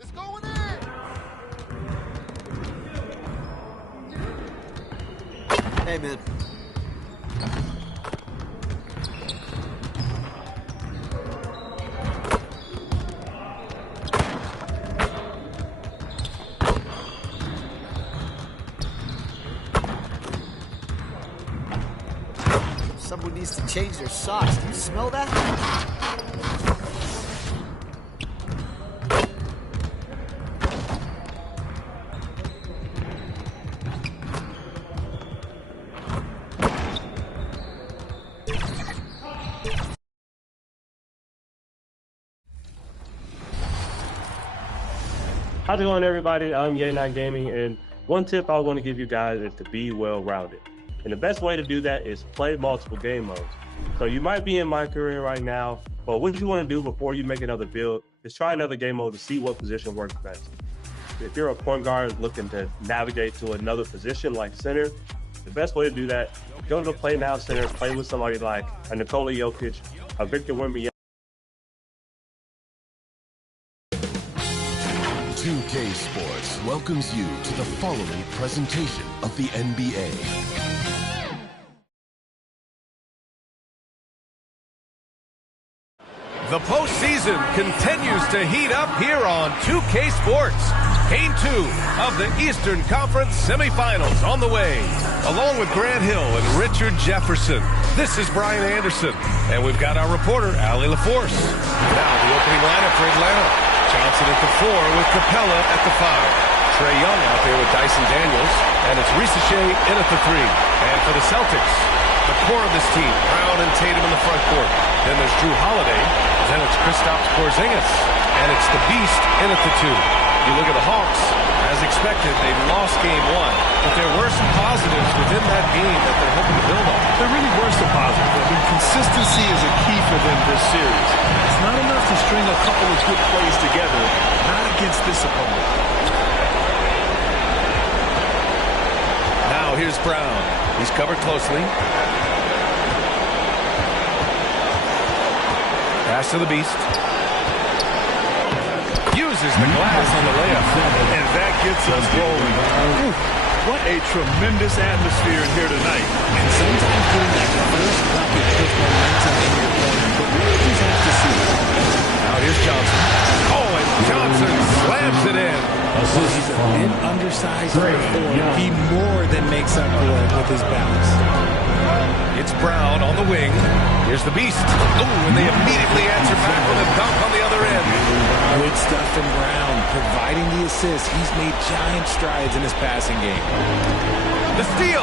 It's going in. Hey, man. Someone needs to change their socks. Do you smell that? How's it going, everybody? I'm Yay9 Gaming, and one tip I want to give you guys is to be well-rounded. And the best way to do that is play multiple game modes. So you might be in my career right now, but what you want to do before you make another build is try another game mode to see what position works best. If you're a point guard looking to navigate to another position like center, the best way to do that, go to the Play Now Center, play with somebody like a Nikola Jokic, a Victor Wembanyama. 2K Sports welcomes you to the following presentation of the NBA. The postseason continues to heat up here on 2K Sports. Game 2 of the Eastern Conference semifinals on the way. Along with Grant Hill and Richard Jefferson, this is Brian Anderson. And we've got our reporter, Allie LaForce. Now the opening lineup for Atlanta. Johnson at the 4 with Capella at the 5. Trae Young out there with Dyson Daniels. And it's Risache in at the 3. And for the Celtics, the core of this team, Brown and Tatum in the front court. Then there's Drew Holiday. Then it's Kristaps Porzingis. And it's the Beast in at the 2. You look at the Hawks, as expected, they've lost game 1. But there were some positives within that game that they're hoping to build on. There really were some positives. I mean, consistency is a key for them this series. It's not enough to string a couple of good plays together, not against this opponent. Now here's Brown. He's covered closely. Pass to the Beast. Uses the glass on the layup. And that gets us rolling. Ooh, what a tremendous atmosphere in here tonight. And sometimes doing that first bucket puts momentum in your corner, but we'll just have to see. Now here's Johnson. Oh, and Johnson slams it in. He's a bit undersized for a forward. He more than makes up for it with his bounce. It's Brown on the wing. Here's the Beast. Oh, and they immediately answer back with a dunk on the other end. Good stuff from Brown, providing the assist. He's made giant strides in his passing game. The steal.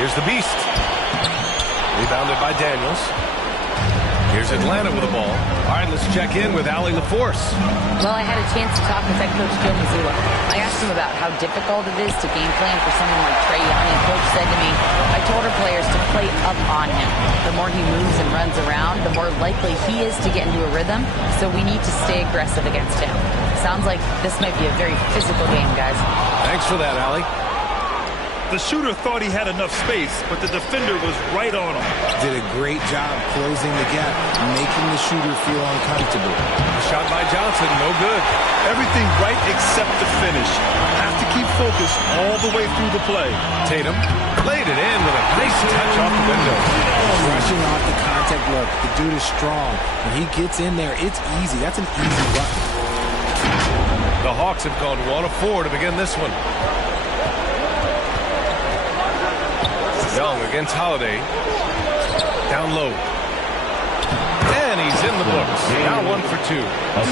Here's the Beast. Rebounded by Daniels. Here's Atlanta with the ball. All right, let's check in with Allie LaForce. Well, I had a chance to talk with head coach Joe Mazzulla. I asked him about how difficult it is to game plan for someone like Trae Young, and coach said to me, I told our players to play up on him. The more he moves and runs around, the more likely he is to get into a rhythm, so we need to stay aggressive against him. Sounds like this might be a very physical game, guys. Thanks for that, Allie. The shooter thought he had enough space, but the defender was right on him. Did a great job closing the gap, making the shooter feel uncomfortable. Shot by Johnson, no good. Everything right except the finish. Have to keep focused all the way through the play. Tatum laid it in with a nice touch off the window. Rushing off the contact look. The dude is strong. When he gets in there, it's easy. That's an easy bucket. The Hawks have gone 1 of 4 to begin this one. Young against Holiday. Down low. And he's in the books. Now 1 for 2.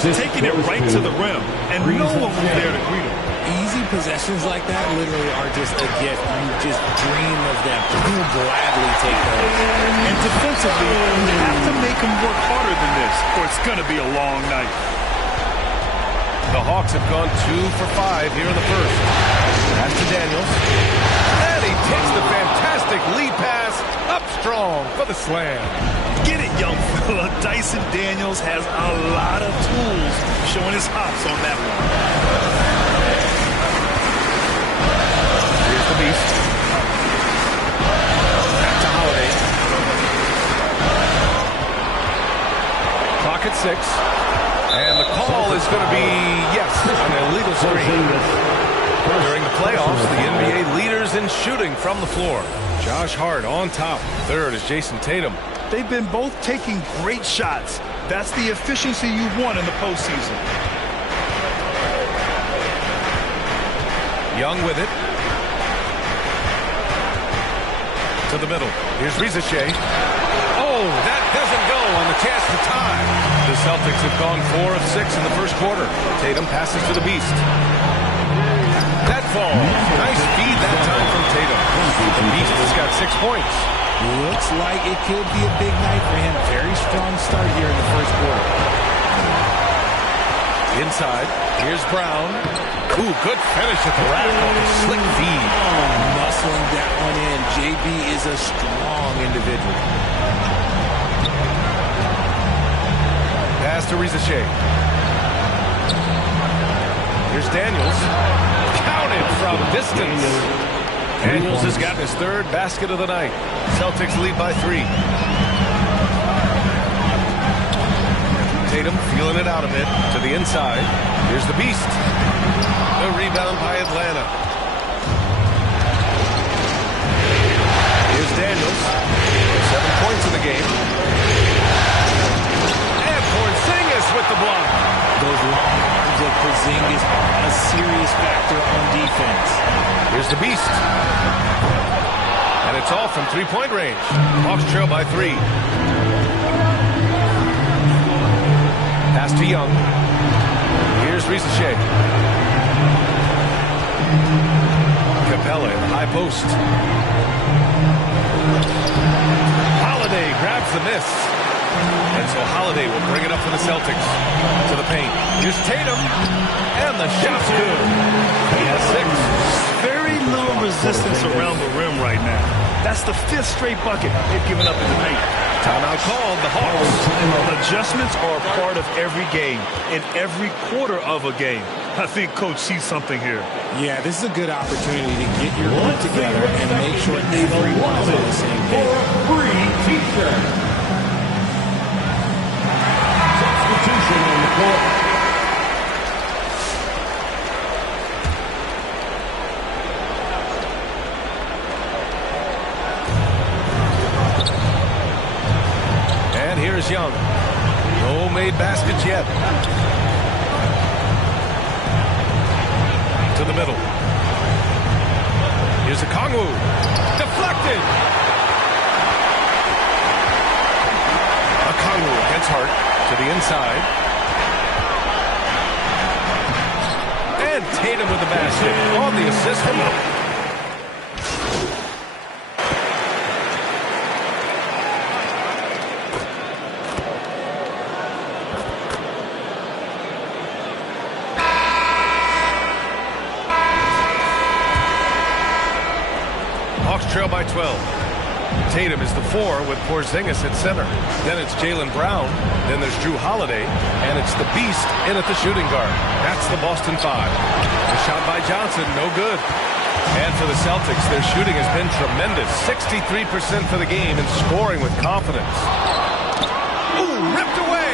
Just taking it right to the rim, and no one was there to greet him. Easy possessions like that literally are just a gift. You just dream of them. You will gladly take those. And defensively, you have to make them work harder than this, or it's going to be a long night. The Hawks have gone 2 for 5 here in the first. Pass to Daniels. And he takes the fantastic lead pass up strong for the slam. Get it, young fella. Dyson Daniels has a lot of tools, showing his hops on that one. Here's the Beast. Back to Holiday. Clock at 6. is going to be, yes, an illegal screen. During the playoffs, the NBA leaders in shooting from the floor. Josh Hart on top. Third is Jason Tatum. They've been both taking great shots. That's the efficiency you want in the postseason. Young with it. To the middle. Here's Rizachet. Oh, that doesn't go on the chance to tie. The Celtics have gone 4 of 6 in the first quarter. Tatum passes to the Beast. That falls. Nice feed that time from Tatum. The Beast has got 6 points. Looks like it could be a big night for him. Very strong start here in the first quarter. Inside. Here's Brown. Ooh, good finish at the rack on a slick feed. Muscling that one in. JB is a strong individual. Pass to Rizachet. Here's Daniels. Counted from distance. Daniels has gotten his third basket of the night. Celtics lead by 3. Tatum feeling it out a bit to the inside. Here's the Beast. The rebound by Atlanta. Here's Daniels. 7 points in the game. And Porzingis with the block. Those long arms of Porzingis are a serious factor on defense. Here's the Beast. And it's all from 3-point range. Hawks trail by 3. Pass to Young. Here's Rizachet. Capella in the high post. Holiday grabs the miss. And so Holiday will bring it up for the Celtics. To the paint. Here's Tatum. And the shot's good. He has 6. Very little resistance around the rim right now. That's the 5th straight bucket they've given up in the paint. Timeout called. The Hawks. Adjustments are a part of every game, in every quarter of a game. I think Coach sees something here. Yeah, this is a good opportunity to get your group together and make sure everyone is on the same page. Substitution on the court. Here's Young. No made baskets yet. To the middle. Here's a Kongwu. Deflected. A Kongwu against Hart. To the inside. And Tatum with the basket. On the assist from Hart. Trail by 12. Tatum is the 4 with Porzingis at center. Then it's Jaylen Brown. Then there's Drew Holiday. And it's the Beast in at the shooting guard. That's the Boston 5. The shot by Johnson, no good. And for the Celtics, their shooting has been tremendous. 63% for the game and scoring with confidence. Ooh, ripped away.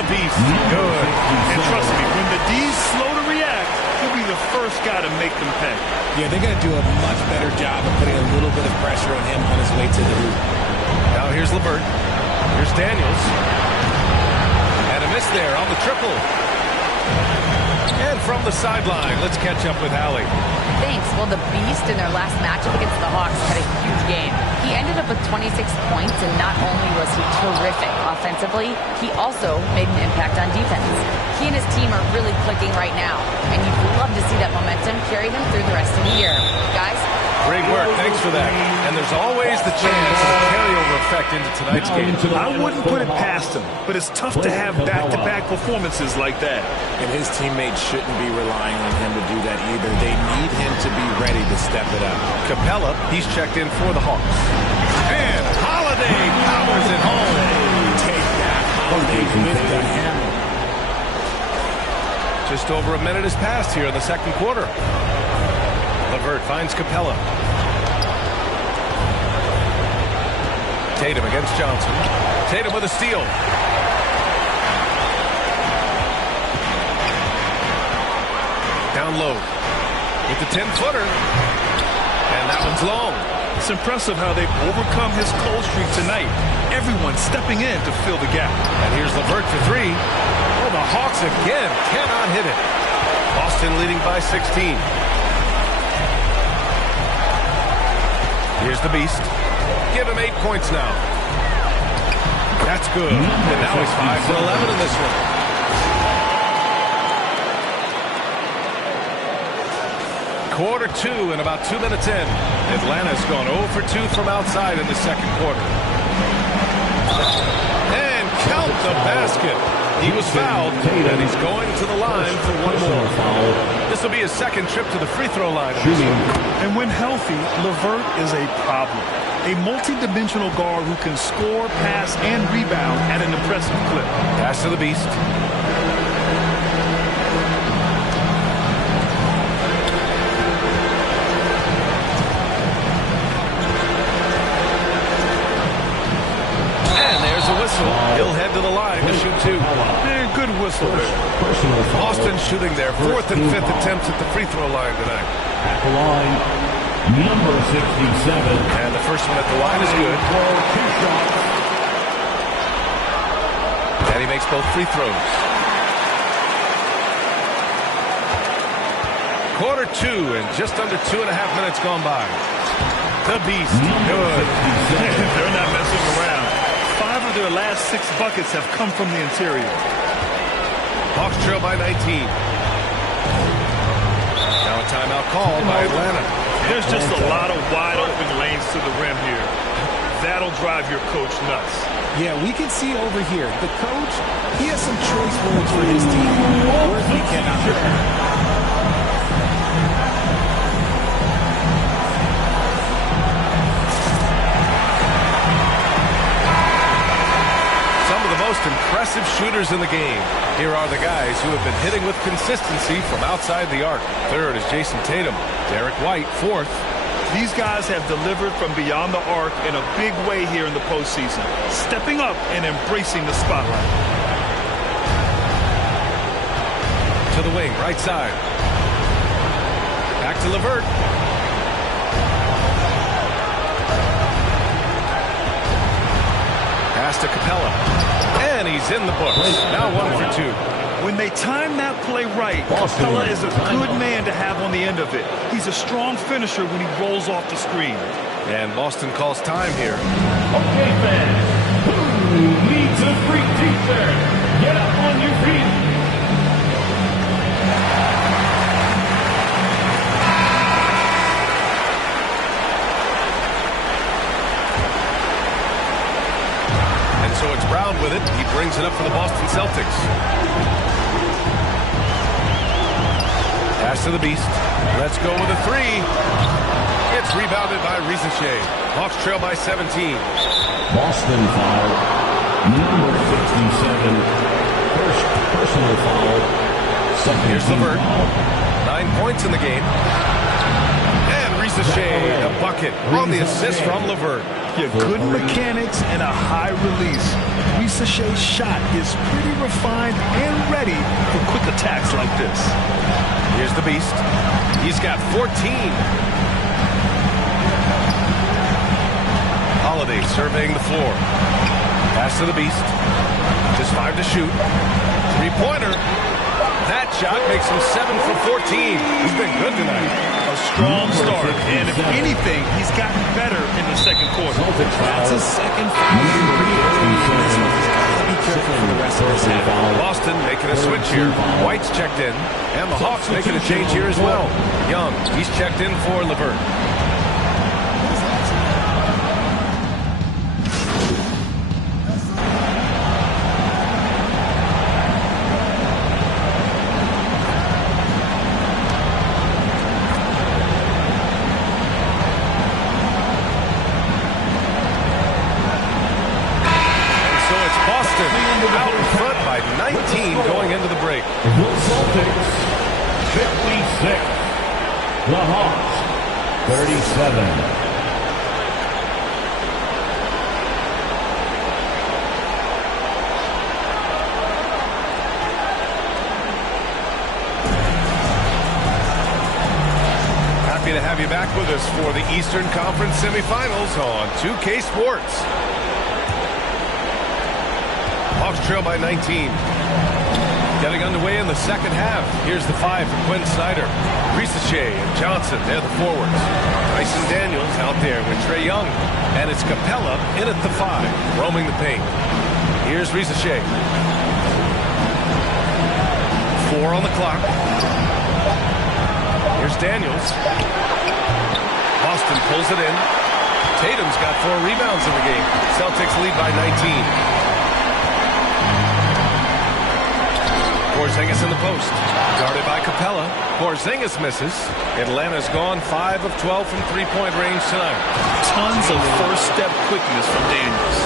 The Beast, good. And trust me, when the D's slow to react, he'll be the first guy to make them pay. Yeah, they're going to do a much better job of putting a little bit of pressure on him on his way to the hoop. Now here's LeVert. Here's Daniels. And a miss there on the triple. And from the sideline, let's catch up with Allie. Thanks. Well, the Beast in their last matchup against the Hawks had a huge game. He ended up with 26 points, and not only was he terrific offensively, he also made an impact on defense. He and his team are really clicking right now, and you'd love to see that momentum carry them through the rest of the year. Guys? Great work. Thanks for that. And there's always the chance of a carryover effect into tonight's game. I wouldn't put it past him, but it's tough to have back-to-back performances like that. And his teammates shouldn't be relying on him to do that either. They need him to be ready to step it up. Capella, he's checked in for the Hawks. And Holiday powers it home. Take that, Holiday with the hammer. Just over a minute has passed here in the second quarter. LeVert finds Capella. Tatum against Johnson. Tatum with a steal. down low. With the 10-footer. And that one's long. It's impressive how they've overcome his cold streak tonight. Everyone stepping in to fill the gap. And here's LeVert for three. Oh, the Hawks again cannot hit it. Boston leading by 16. Here's the Beast. Give him 8 points now. That's good. And now he's 5 for 11 in this one. Quarter 2 and about 2 minutes in. Atlanta's gone 0 for 2 from outside in the second quarter. And count the basket. He was fouled, and he's going to the line for one more. This will be his second trip to the free throw line. And when healthy, LeVert is a problem. A multi-dimensional guard who can score, pass, and rebound at an impressive clip. Pass to the Beast. And there's a whistle. He'll head to the line to shoot 2. And good whistle. Boston shooting their 4th and 5th attempts at the free throw line tonight. At the line, number 67. And the first one at the line is good. And he makes both free throws. Quarter 2 and just under 2.5 minutes gone by. The Beast. Good. They're not messing around. 5 of their last 6 buckets have come from the interior. Hawks trail by 19. Now a timeout called by Atlanta. There's just a lot of wide open lanes to the rim here. That'll drive your coach nuts. Yeah, we can see over here. The coach, he has some choice words for his team. Words we cannot hear. Most impressive shooters in the game. Here are the guys who have been hitting with consistency from outside the arc. Third is Jason Tatum. Derek White, 4th. These guys have delivered from beyond the arc in a big way here in the postseason, stepping up and embracing the spotlight. To the wing, right side. Back to LeVert. Pass to Capella. And he's in the books. Now 1 for 2. When they time that play right, Capella is a good man to have on the end of it. He's a strong finisher when he rolls off the screen. And Boston calls time here. Okay, fans. Who needs a free t-shirt? Get up on your feet. So it's Brown with it. He brings it up for the Boston Celtics. Pass to the Beast. Let's go with a 3. It's rebounded by Rizachet. Hawks trail by 17. Boston foul. Number 67. First personal foul. Here's LeVert. 9 points in the game. And Rizachet, the bucket on the assist from LeVert. Yeah, good mechanics and a high release. Risachet's shot is pretty refined and ready for quick attacks like this. Here's the Beast. He's got 14. Holiday surveying the floor. Pass to the Beast. Just 5 to shoot. 3-pointer. That shot makes him 7 for 14. He's been good tonight. A strong start, and if anything, he's gotten better in the second quarter. That's his second foul. Be careful for the rest of this half. Boston making a switch here. White's checked in, and the Hawks making a change here as well. Young, he's checked in for LeVert. Out in front by 19 going into the break. The Celtics, 56. The Hawks, 37. have you back with us for the Eastern Conference semifinals on 2K Sports. Hawks trail by 19. Getting underway in the second half. Here's the 5 for Quinn Snyder. Ricochet and Johnson, they're the forwards. Tyson Daniels out there with Trae Young. And it's Capella in at the 5, roaming the paint. Here's Ricochet. 4 on the clock. Here's Daniels. Boston pulls it in. Tatum's got 4 rebounds in the game. Celtics lead by 19. Porzingis in the post. Guarded by Capella. Porzingis misses. Atlanta's gone 5 of 12 from three-point range tonight. Tons of first-step quickness from Daniels.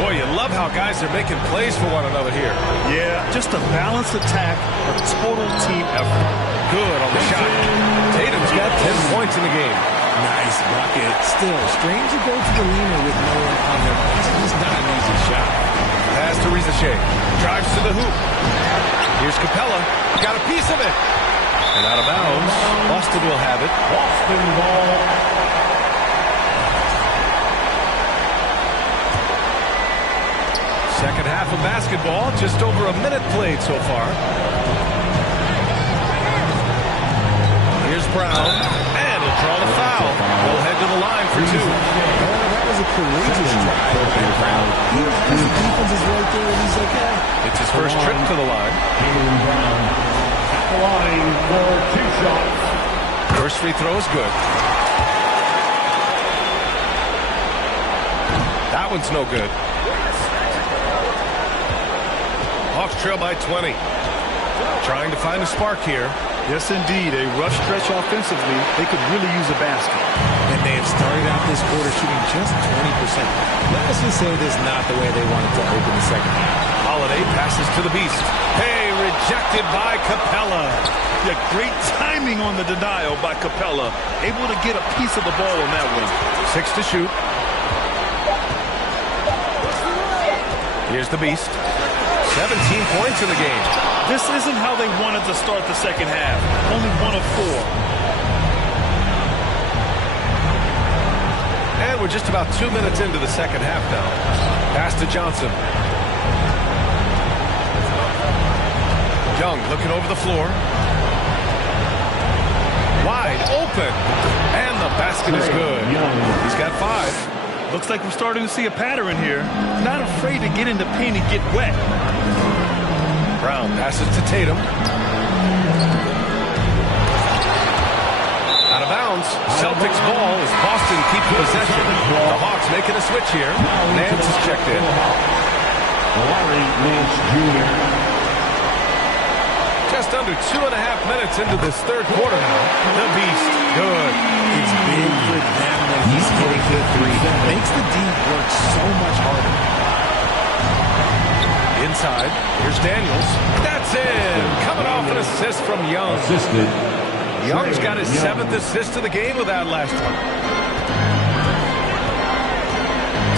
Boy, you love how guys are making plays for one another here. Yeah, just a balanced attack, a total team effort. Good on the shot. Tatum's got 10 points in the game. Nice bucket. Still, strange to go to the leaner with no one on there. It's just not an easy shot. Pass to Ricochet. Drives to the hoop. Here's Capella. Got a piece of it. And out of bounds. Boston will have it. Boston ball. Second half of basketball, just over a minute played so far. Here's Brown, and he'll draw the foul. He'll head to the line for 2. That was a courageous drive by Brown. His defense is right there, and he's like, hey. It's his first trip to the line. Brown at the line for 2 shots. First free throw is good. That one's no good. Hawks trail by 20. Trying to find a spark here. Yes, indeed. A rough stretch offensively. They could really use a basket. And they have started out this quarter shooting just 20%. Let's just say this is not the way they wanted to open the second half. Holiday passes to the Beast. Hey, rejected by Capella. Yeah, great timing on the denial by Capella. Able to get a piece of the ball on that one. 6 to shoot. Here's the Beast. 17 points in the game. This isn't how they wanted to start the second half. Only 1 of 4. And we're just about 2 minutes into the second half now. Pass to Johnson. Young looking over the floor. Wide open. And the basket is good. He's got 5. Looks like we're starting to see a pattern here. Not afraid to get in the paint and get wet. Brown passes to Tatum. Out of bounds. Celtics ball as Boston keeps possession. The Hawks making a switch here. Nance is checked in. Larry Nance Jr. Just under 2.5 minutes into this third quarter now. The Beast, good. It's big for them when he's hitting the 3. That makes the D work so much harder. Inside, here's Daniels. That's in. Coming off an assist from Young. Assisted. Young's got his 7th assist of the game with that last one.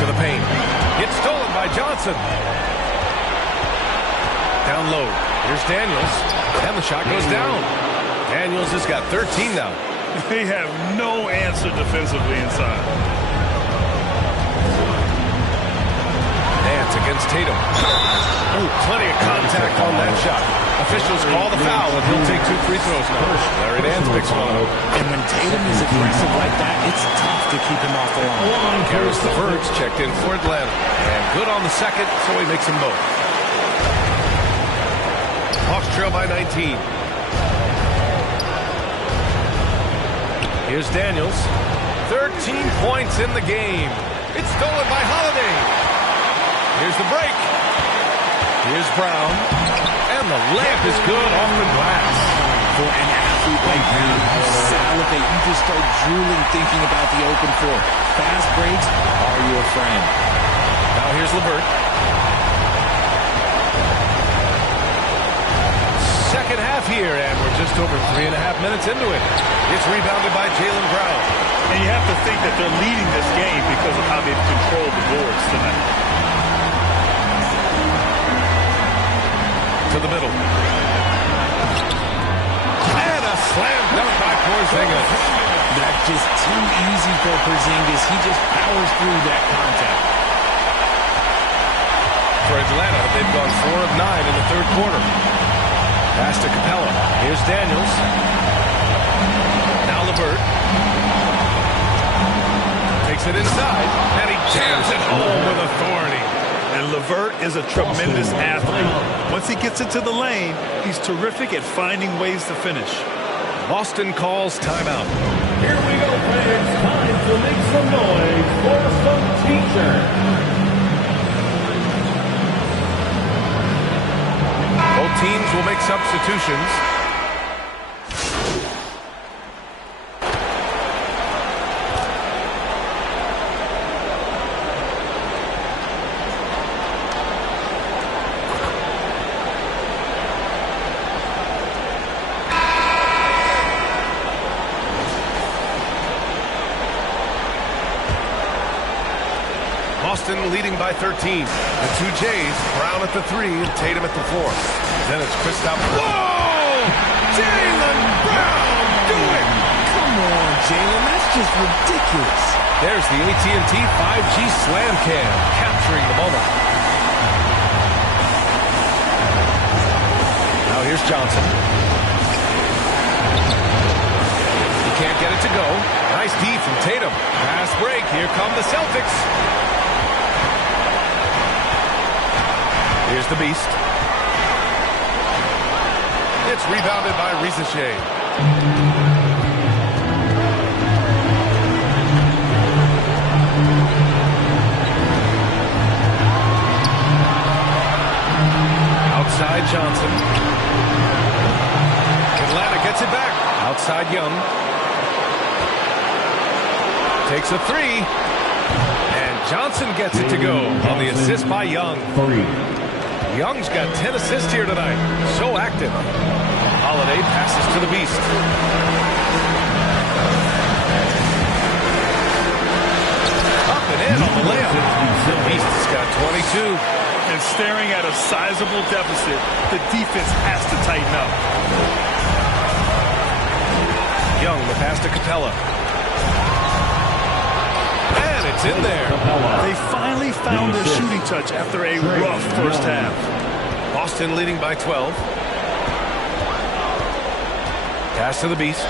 To the paint. It's stolen by Johnson. Down low. Here's Daniels. And the shot goes down. Daniels has got 13 now. They have no answer defensively inside. Nance against Tatum. Oh, plenty of contact on that shot. Officials call the foul, and he'll take 2 free throws now. Larry Nance picks one up. And when Tatum is aggressive like that, it's tough to keep him off the line. Harris LeVert checked in for Atlanta. And good on the second, so he makes them both. Hawks trail by 19. Here's Daniels. 13 points in the game. It's stolen by Holiday. Here's the break. Here's Brown. And the layup is good off the glass. For an athlete like Brown, you salivate. You just start drooling thinking about the open floor. Fast breaks are your friend. Now here's LeVert. Second half here, and we're just over 3.5 minutes into it. It's rebounded by Jaylen Brown. And you have to think that they're leading this game because of how they've controlled the boards tonight. To the middle. Porzingis. That's just too easy for Porzingis. He just powers through that contact. For Atlanta, they've gone 4 of 9 in the third quarter. Pass to Capella. Here's Daniels. Now LeVert. Takes it inside, and he jams it home with authority. And LeVert is a tremendous athlete. Once he gets into the lane, he's terrific at finding ways to finish. Boston calls timeout. Here we go, fans. Time to make some noise for some teachers. Both teams will make substitutions. Boston leading by 13. The two Jays, Brown at the 3 and Tatum at the 4. Then it's Kristaps. Whoa! Jaylen Brown, do it! Come on, Jaylen, that's just ridiculous. There's the AT&T 5G Slam Cam, capturing the moment. Now here's Johnson. He can't get it to go. Nice D from Tatum. Fast break. Here come the Celtics. Here's the Beast. It's rebounded by Rizachet. Outside Johnson. Atlanta gets it back. Outside Young. Takes a 3. And Johnson gets it to go on the assist by Young. Young's got 10 assists here tonight. So active. Holiday passes to the Beast. Up and in on the layup. The Beast's got 22. And staring at a sizable deficit, the defense has to tighten up. Young, the pass to Capella. And it's in there. They finally found their shooting touch after a rough first half. Boston leading by 12. Pass to the Beast.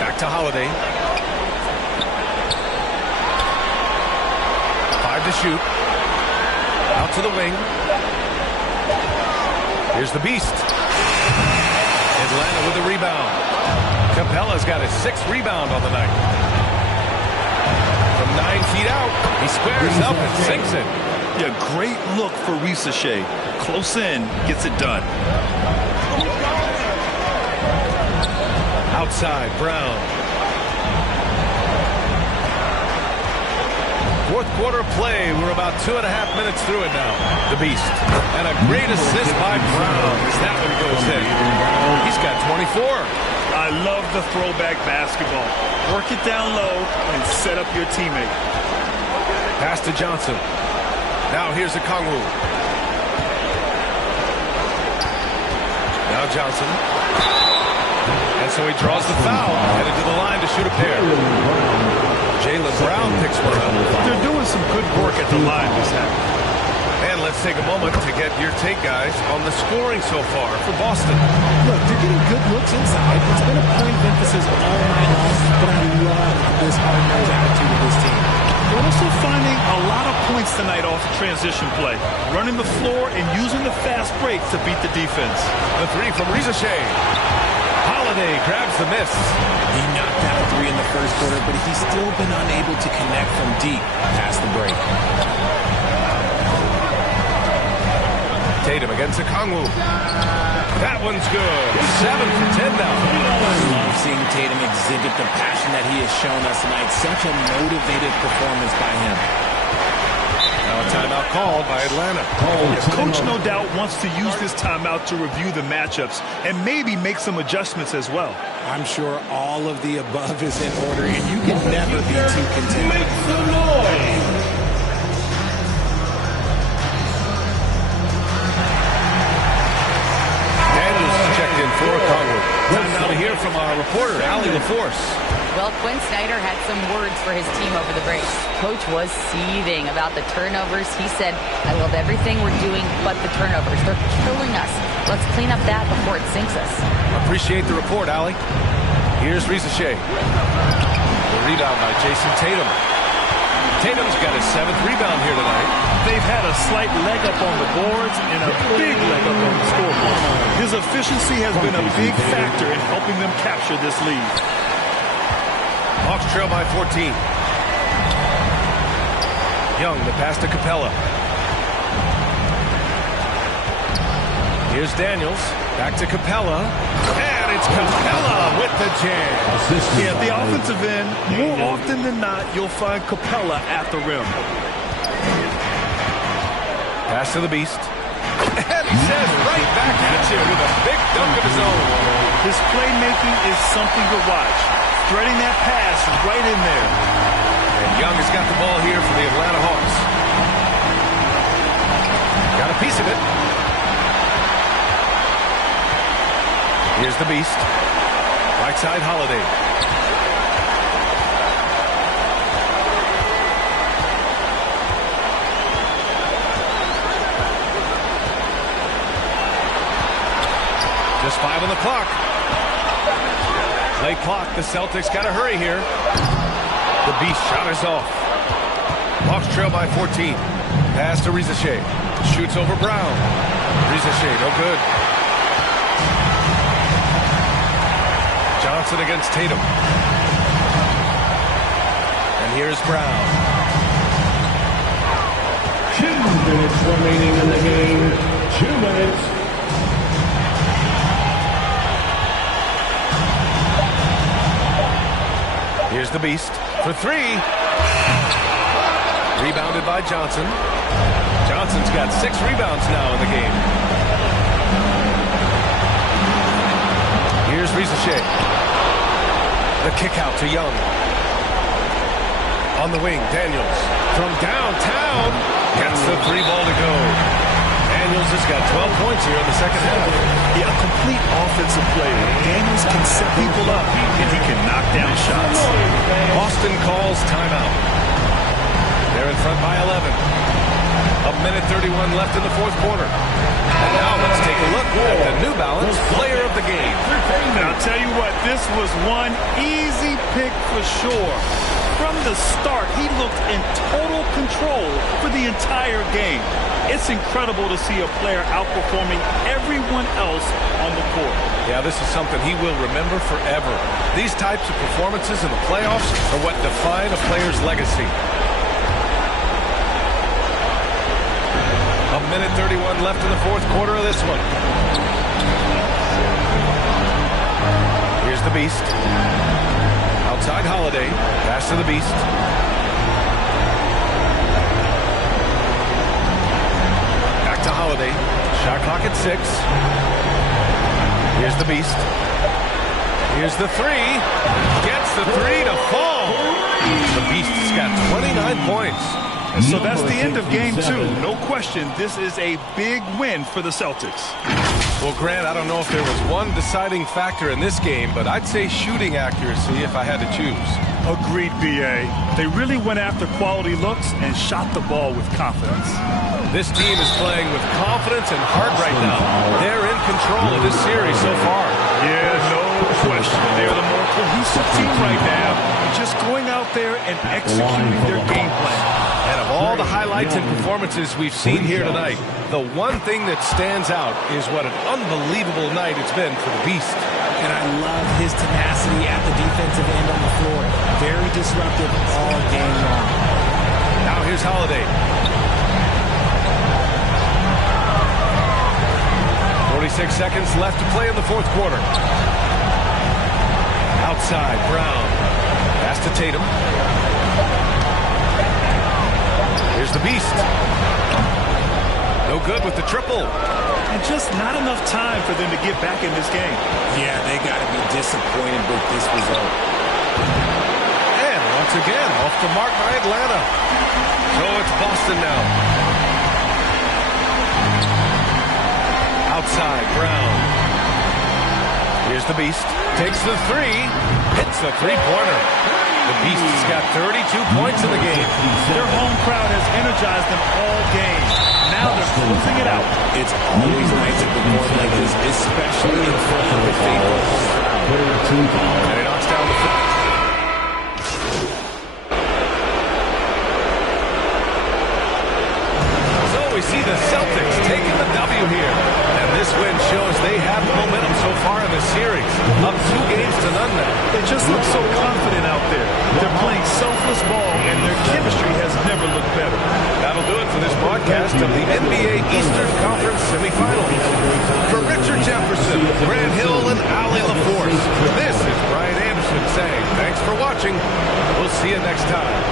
Back to Holiday. 5 to shoot. Out to the wing. Here's the Beast. Atlanta with the rebound. Capella's got his 6th rebound on the night. From 9 feet out, he squares up and sinks it. Yeah, great look for Rizachet. Close in, gets it done. Outside, Brown. Fourth quarter play. We're about 2.5 minutes through it now. The Beast. And a great assist by Brown as that one goes in. He's got 24. I love the throwback basketball. Work it down low and set up your teammate. Pass to Johnson. Now here's a Kongwu. Now Johnson. And so he draws the foul. Headed to the line to shoot a pair. Jaylen Brown picks one up. They're doing some good work at the line this half. And let's take a moment to get your take, guys, on the scoring so far for Boston. Look, they're getting good looks inside. It's been a point of emphasis all night long, but I love this hard-nosed attitude of this team. They're also finding a lot of points tonight off of transition play, running the floor and using the fast break to beat the defense. The 3 from Rizachet. Holiday grabs the miss. He knocked down a 3 in the first quarter, but he's still been unable to connect from deep past the break. Tatum against Kongwu. That one's good. 7 for 10 now. I love seeing Tatum exhibit the passion that he has shown us tonight. Such a motivated performance by him. Now a timeout called by Atlanta. Coach no doubt wants to use this timeout to review the matchups and maybe make some adjustments as well. I'm sure all of the above is in order, and you can never be too content. Make some noise. from our reporter, Allie LaForce. Well, Quinn Snyder had some words for his team over the break. Coach was seething about the turnovers. He said, I love everything we're doing but the turnovers. They're killing us. Let's clean up that before it sinks us. Appreciate the report, Allie. Here's Rizachet. The rebound by Jason Tatum. Tatum's got his 7th rebound here tonight. They've had a slight leg up on the boards and a big leg up on the scoreboard. His efficiency has been a big factor in helping them capture this lead. Hawks trail by 14. Young, the pass to Capella. Here's Daniels. Back to Capella. And it's Capella with the jam. Yeah, at the offensive end, more often than not, you'll find Capella at the rim. Pass to the Beast. And he says right back at you with a big dunk of his own. His playmaking is something to watch. Threading that pass right in there. And Young has got the ball here for the Atlanta Hawks. Got a piece of it. Here's the Beast. Right side, Holiday. Just 5 on the clock. Play clock. The Celtics got to hurry here. The Beast shot is off. Hawks trail by 14. Pass to Rizachet. Shoots over Brown. Rizachet, no good. Johnson against Tatum. And here's Brown. 2 minutes remaining in the game. 2 minutes. Here's the Beast for 3. Rebounded by Johnson. Johnson's got 6 rebounds now in the game. Here's Rizachet. The kick out to Young. On the wing, Daniels. From downtown, gets the 3 ball to go. Daniels has got 12 points here in the second half. Yeah, a complete offensive player. Daniels can set people up, and he can knock down shots. Boston calls timeout. They're in front by 11. A minute 31 left in the fourth quarter. And now let's take a look at the New Balance player of the game. And I'll tell you what, this was one easy pick for sure. From the start, he looked in total control for the entire game. It's incredible to see a player outperforming everyone else on the court. Yeah, this is something he will remember forever. These types of performances in the playoffs are what define a player's legacy. A minute 31 left in the fourth quarter of this one. Here's the Beast. Outside Holiday. Pass to the Beast. Back to Holiday. Shot clock at 6. Here's the Beast. Here's the 3. Gets the 3 to fall. The Beast's got 29 points. So that's the end of game 2. No question, this is a big win for the Celtics. Well, Grant, I don't know if there was one deciding factor in this game, but I'd say shooting accuracy if I had to choose. Agreed, B.A. They really went after quality looks and shot the ball with confidence. This team is playing with confidence and heart right now. They're in control of this series so far. Yeah, no question. They're the more cohesive team right now, just going out there and executing their game plan. And of all the highlights and performances we've seen here tonight, the one thing that stands out is what an unbelievable night it's been for the Beast. And I love his tenacity at the defensive end on the floor. Very disruptive all game long. Now here's Holiday. 46 seconds left to play in the fourth quarter. Outside, Brown. Pass to Tatum. Here's the Beast. No good with the triple. And just not enough time for them to get back in this game. Yeah, they got to be disappointed with this result. And once again, off the mark by Atlanta. So it's Boston now. Outside, Brown. Here's the Beast. Takes the three. Hits the three-pointer. The Beast's got 32 points in the game. Their home crowd has energized them all game. Now they're closing it out. It's always nice to perform like this, especially in front of the faithful. And he knocks down the foot. So we see the Celtics taking the W here. And this win shows they have the momentum so far in the series. Up 2 games to none now. They just look so confident out there. They're playing selfless ball, and their chemistry has never looked better. That'll do it for this broadcast of the NBA Eastern Conference semifinals. For Richard Jefferson, Grant Hill, and Ali LaForce, this is Brian Anderson saying thanks for watching. We'll see you next time.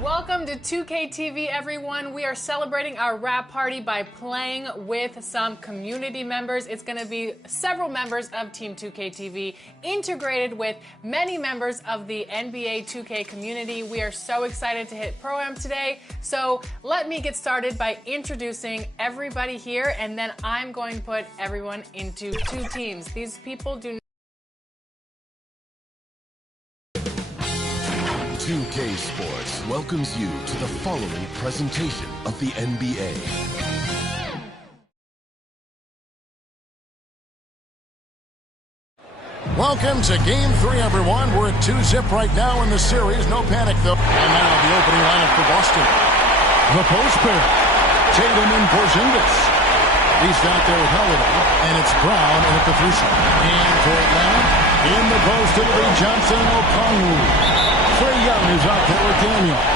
Welcome to 2K TV, everyone. We are celebrating our wrap party by playing with some community members. It's going to be several members of Team 2K TV integrated with many members of the NBA 2K community. We are so excited to hit Pro-Am today. So let me get started by introducing everybody here, and then I'm going to put everyone into 2 teams. These people do 2K Sports welcomes you to the following presentation of the NBA. Welcome to Game 3, everyone. We're at 2-zip right now in the series. No panic, though. And now the opening lineup for Boston. The post pair. Tatum and Porzingis. He's out there with Holiday, and it's Brown in at the 3 shot. And for Atlanta, in the post, it'll be Johnson and Okongwu. Trae Young is out there with Daniels.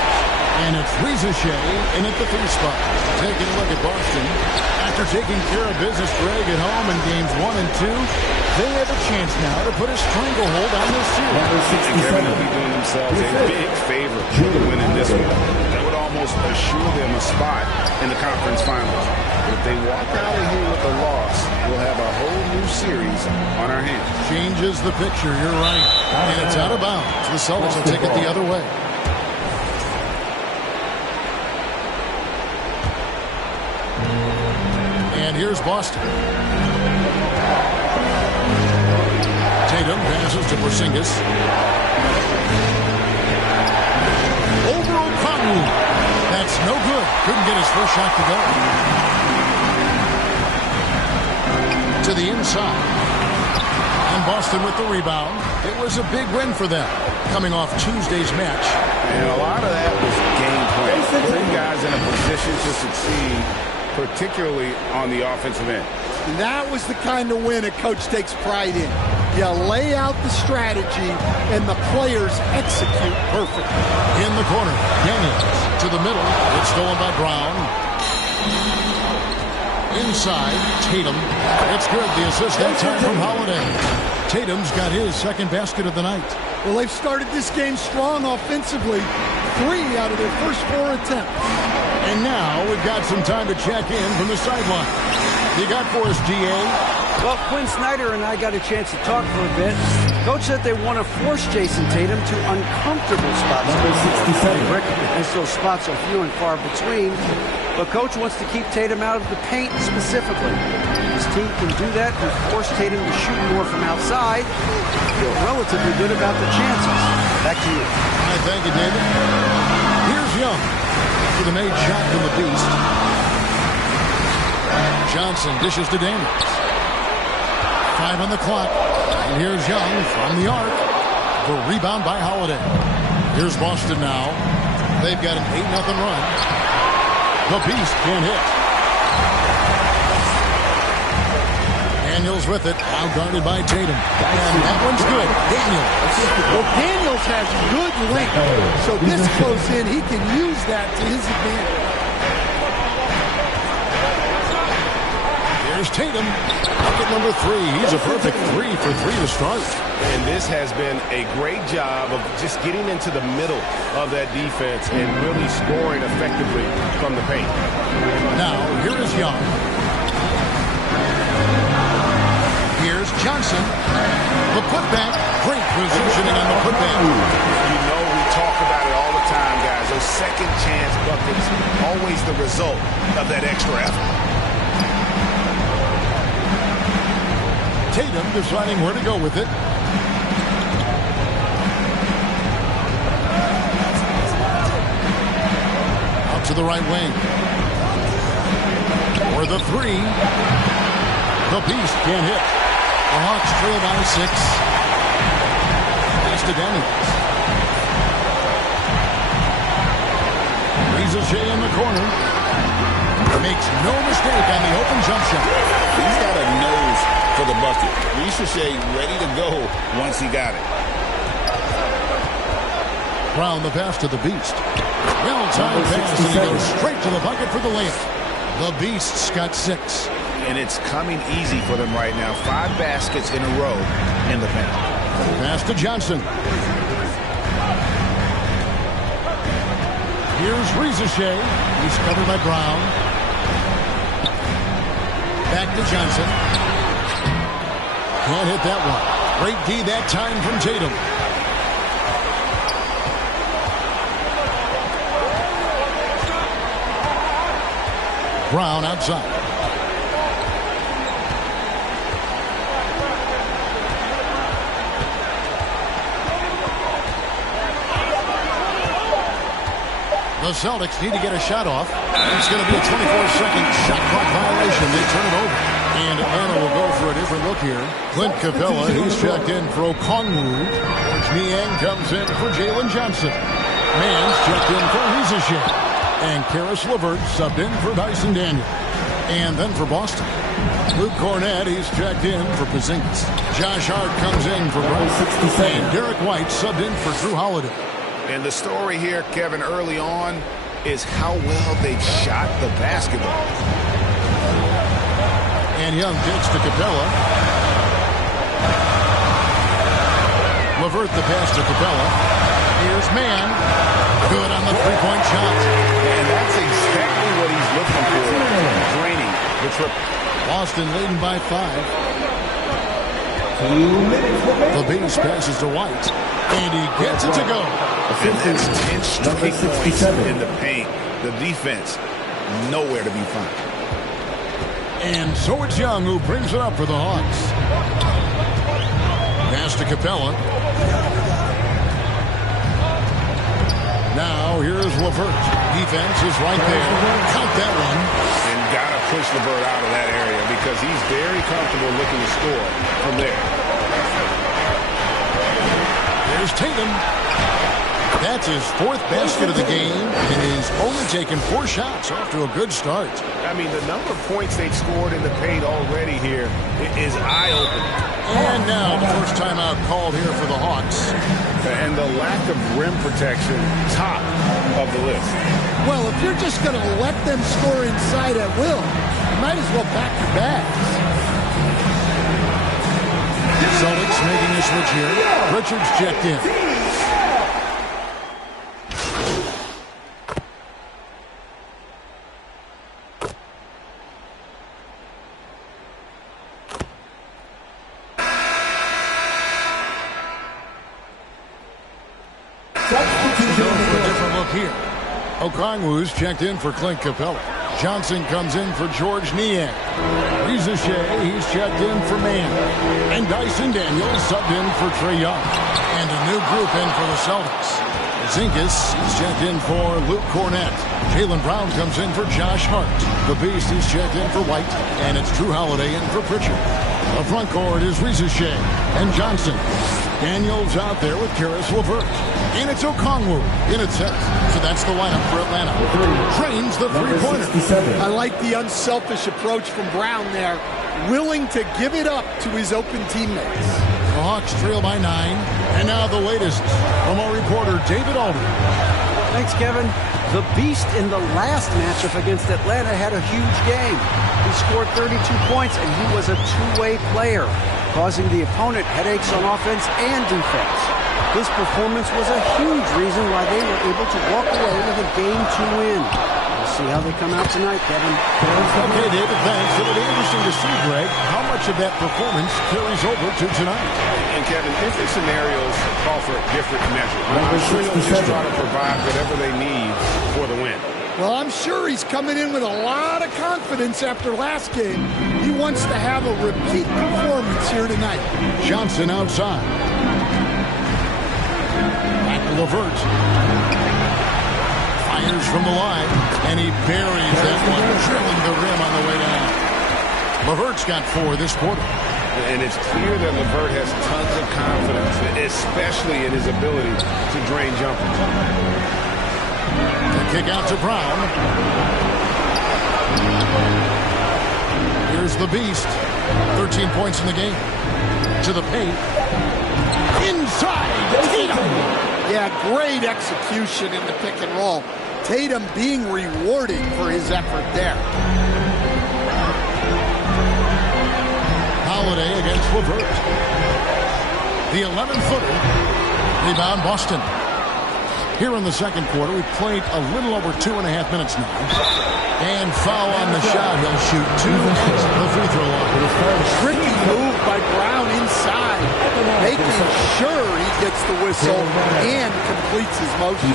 And it's Reza Shea in at the 3 spot. Taking a look at Boston. After taking care of business Greg at home in games 1 and 2, they have a chance now to put a stranglehold on this series. They're going to be doing themselves a big favor for winning this one. That would almost assure them a spot in the conference finals. If they walk out of here with a loss, we'll have a whole new series on our hands. Changes the picture, you're right. And it's out of bounds. The Celtics will take it the other way. And here's Boston. Tatum passes to Porzingis. Over Okongwu. That's no good. Couldn't get his first shot to go. To the inside. And Boston with the rebound. It was a big win for them, coming off Tuesday's match. And a lot of that was game plan. Putting guys in a position to succeed, particularly on the offensive end. That was the kind of win a coach takes pride in. You lay out the strategy, and the players execute perfectly. In the corner, Daniels to the middle. It's stolen by Brown. Inside, Tatum. It's good. The assist that time from Holiday. Tatum's got his second basket of the night. Well, they've started this game strong offensively. 3 out of their first 4 attempts. And now we've got some time to check in from the sideline. You got for us, DA? Well, Quinn Snyder and I got a chance to talk for a bit. Coach said they want to force Jason Tatum to uncomfortable spots. They recognize those spots are few and far between. But Coach wants to keep Tatum out of the paint specifically. His team can do that and force Tatum to shoot more from outside. Feel relatively good about the chances. Back to you. All right, thank you, David. Here's Young for the made shot from the Beast. Johnson dishes to Daniels. 5 on the clock. And here's Young from the arc. The rebound by Holiday. Here's Boston now. They've got an 8-0 run. The Beast can't hit. Daniels with it. Now guarded by Tatum. And that one's good. Daniels. Well, Daniels has good length. So this close in, he can use that to his advantage. Here's Tatum. Bucket number 3. He's a perfect 3 for 3 to start. And this has been a great job of just getting into the middle of that defense and really scoring effectively from the paint. Now, here is Young. Here's Johnson. The putback. Great positioning on the putback. You know we talk about it all the time, guys. Those second chance buckets, always the result of that extra effort. Tatum deciding where to go with it. Out to the right wing. For the 3. The Beast can't hit. The Hawks trail by 6. Pass to Daniels. Shea in the corner. Makes no mistake on the open jump shot. He's got a nose for the bucket. Shea ready to go once he got it. Brown the pass to the Beast. Well-timed pass, and he goes straight to the bucket for the layup. The Beast's got 6. And it's coming easy for them right now. 5 baskets in a row in the paint. Pass to Johnson. Here's Shea. He's covered by Brown. Back to Johnson. Can't hit that one. Great D that time from Tatum. Brown outside. The Celtics need to get a shot off. It's going to be a 24-second shot clock violation. They turn it over. And Atlanta will go for a different look here. Clint Capella, he's checked in for Okongwu. George Niang comes in for Jalen Johnson. Mann's checked in for Shea. And Karis LeVert subbed in for Dyson Daniel. And then for Boston, Luke Cornett, he's checked in for Porzingis. Josh Hart comes in for Brown. And Derek White subbed in for Drew Holiday. And the story here, Kevin, early on is how well they've shot the basketball. And Young takes to Capella. LeVert the pass to Capella. Here's Mann. Good on the three-point shot. And that's exactly what he's looking for. Draining the triple. Boston leading by 5. 2 minutes remaining. The Beast passes to White. And he gets it to go. And that's 10 straight points in the paint. The defense, nowhere to be found. And so it's Young who brings it up for the Hawks. Pass to Capella. Now here's LeVert. Defense is right there. Count that one. And got to push LeVert out of that area because he's very comfortable looking to score from there. There's Tatum. That's his 4th basket of the game, and he's only taken 4 shots off to a good start. I mean, the number of points they've scored in the paint already here is eye-opening. And now the first timeout called here for the Hawks. And the lack of rim protection, top of the list. Well, if you're just going to let them score inside at will, you might as well pack your bags. Celtics making a switch here. Richards checked in. Okongwu's checked in for Clint Capella. Johnson comes in for George Niang. Shea, he's checked in for Mann. And Dyson Daniels subbed in for Trae Young. And a new group in for the Celtics. Porzingis is checked in for Luke Cornett. Jaylen Brown comes in for Josh Hart. The Beast is checked in for White. And it's Drew Holiday in for Pritchard. The front court is Shea and Johnson. Daniels out there with Karis LeVert. And it's Okongwu in at center. So that's the lineup for Atlanta. Drains the three-pointer. I like the unselfish approach from Brown there. Willing to give it up to his open teammates. The Hawks trail by 9. And now the latest from our reporter, David Alden. Thanks, Kevin. The Beast in the last matchup against Atlanta had a huge game. He scored 32 points, and he was a two-way player, causing the opponent headaches on offense and defense. This performance was a huge reason why they were able to walk away with a Game 2 win. We'll see how they come out tonight, Kevin. Okay, David, thanks. It'll be interesting to see, Greg, how much of that performance carries over to tonight. And Kevin, different scenarios call for different measures. I'm sure he'll just try to provide whatever they need for the win. Well, I'm sure he's coming in with a lot of confidence after last game. He wants to have a repeat performance here tonight. Johnson outside. Back to LeVert. Fires from the line, and he buries that one, drilling the rim on the way down. LeVert's got 4 this quarter. And it's clear that LeVert has tons of confidence, especially in his ability to drain jumpers. The kick out to Brown. Here's the Beast. 13 points in the game. To the paint. Inside. Tatum. Yeah, great execution in the pick and roll. Tatum being rewarded for his effort there. Holiday against LeVert. The 11-footer. Rebound Boston. Here in the second quarter, we've played a little over 2.5 minutes now. And foul on the shot. He'll shoot 2 at the free throw line. Tricky move by Brown inside, making sure he gets the whistle and completes his motion.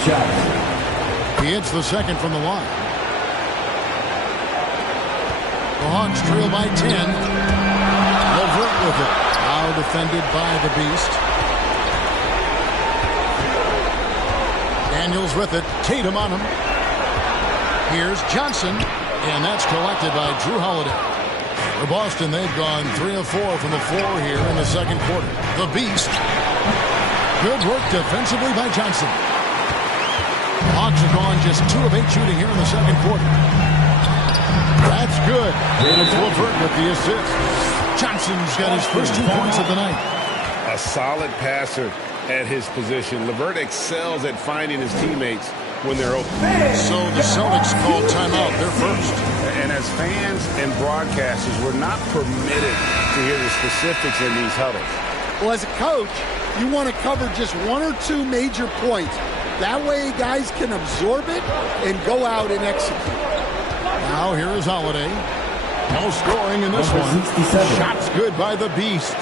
He hits the second from the line. The Hawks trail by 10. LeVert with it. Now defended by the Beast. Daniels with it. Tatum on him. Here's Johnson. And that's collected by Drew Holiday. For Boston, they've gone 3 of 4 from the floor here in the second quarter. The Beast. Good work defensively by Johnson. The Hawks have gone just 2 of 8 shooting here in the second quarter. That's good. And it's LeVert with the assist. Johnson's got his first 2 points of the night. A solid passer at his position. LeVert excels at finding his teammates when they're open. So the Celtics called timeout. They're first. And as fans and broadcasters, we're not permitted to hear the specifics in these huddles. Well, as a coach, you want to cover just 1 or 2 major points. That way guys can absorb it and go out and execute. Now here is Holiday. No scoring in this one. Shots good by the Beast.